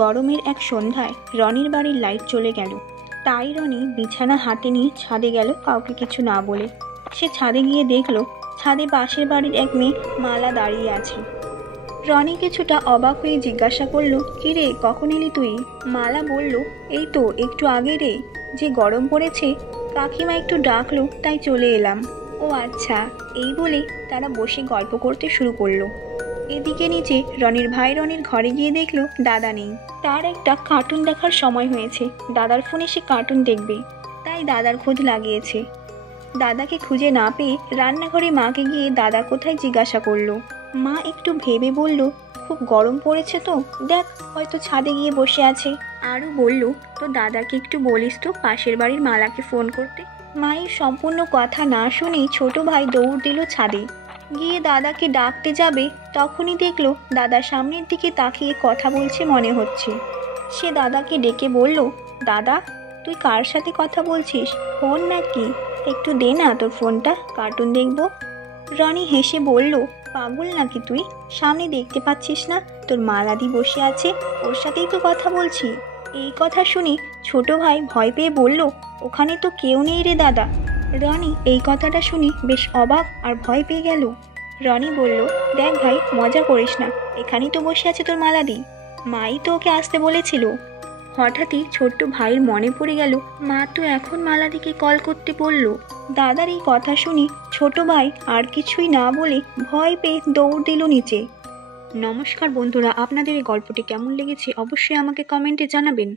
গরমের এক সন্ধ্যায় রনির বাড়ির লাইট চলে গেল। তাই রনি বিছানা হাতে নিয়ে ছাদে গেল কাউকে কিছু না বলে। সে ছাদে গিয়ে দেখলো ছাদে পাশের বাড়ির এক মেয়ে মালা দাঁড়িয়ে আছে। রনি কিছুটা অবাক হয়ে জিজ্ঞাসা করলো, কি রে, কখন এলি তুই? মালা বলল, এই তো একটু আগে রে, যে গরম পড়েছে কাকিমা একটু ডাকলো তাই চলে এলাম। ও আচ্ছা, এই বলে তারা বসে গল্প করতে শুরু করলো। এদিকে নিচে রনির ভাই রনির ঘরে গিয়ে দেখলো দাদা নেই। তার একটা কার্টুন দেখার সময় হয়েছে, দাদার ফোনে সে কার্টুন দেখবে, তাই দাদার খোঁজ লাগিয়েছে। দাদাকে খুঁজে না পেয়ে রান্নাঘরে মাকে গিয়ে দাদা কোথায় জিজ্ঞাসা করলো। মা একটু ভেবে বলল, খুব গরম পড়েছে তো, দেখ হয়তো ছাদে গিয়ে বসে আছে। আরও বলল, তো দাদাকে একটু বলিস তো পাশের বাড়ির মালাকে ফোন করতে। মায়ের সম্পূর্ণ কথা না শুনেই ছোট ভাই দৌড় দিল ছাদে। গিয়ে দাদাকে ডাকতে যাবে তখনই দেখলো দাদা সামনের দিকে তাকিয়ে কথা বলছে মনে হচ্ছে। সে দাদাকে ডেকে বলল, দাদা তুই কার সাথে কথা বলছিস? ফোন নাকি? একটু দে না তোর ফোনটা, কার্টুন দেখবো। রনি হেসে বলল, পাগল নাকি তুই? সামনে দেখতে পাচ্ছিস না তোর মালাদি বসে আছে, ওর সাথেই তো কথা বলছি। এই কথা শুনে ছোট ভাই ভয় পেয়ে বলল, ওখানে তো কেউ নেই রে দাদা। রনি এই কথাটা শুনে বেশ অবাক আর ভয় পেয়ে গেল। রনি বলল, দেখ ভাই, মজা করিস না, এখানেই তো বসে আছে তোর মালাদি, মাই তো ওকে আসতে বলেছিল। হঠাৎই ছোট্ট ভাইয়ের মনে পড়ে গেল মা তো এখন মালাদিকে কল করতে বলল। দাদার এই কথা শুনে ছোট ভাই আর কিছুই না বলে ভয় পেয়ে দৌড় দিল নিচে। নমস্কার বন্ধুরা, আপনাদের এই গল্পটি কেমন লেগেছে অবশ্যই আমাকে কমেন্টে জানাবেন।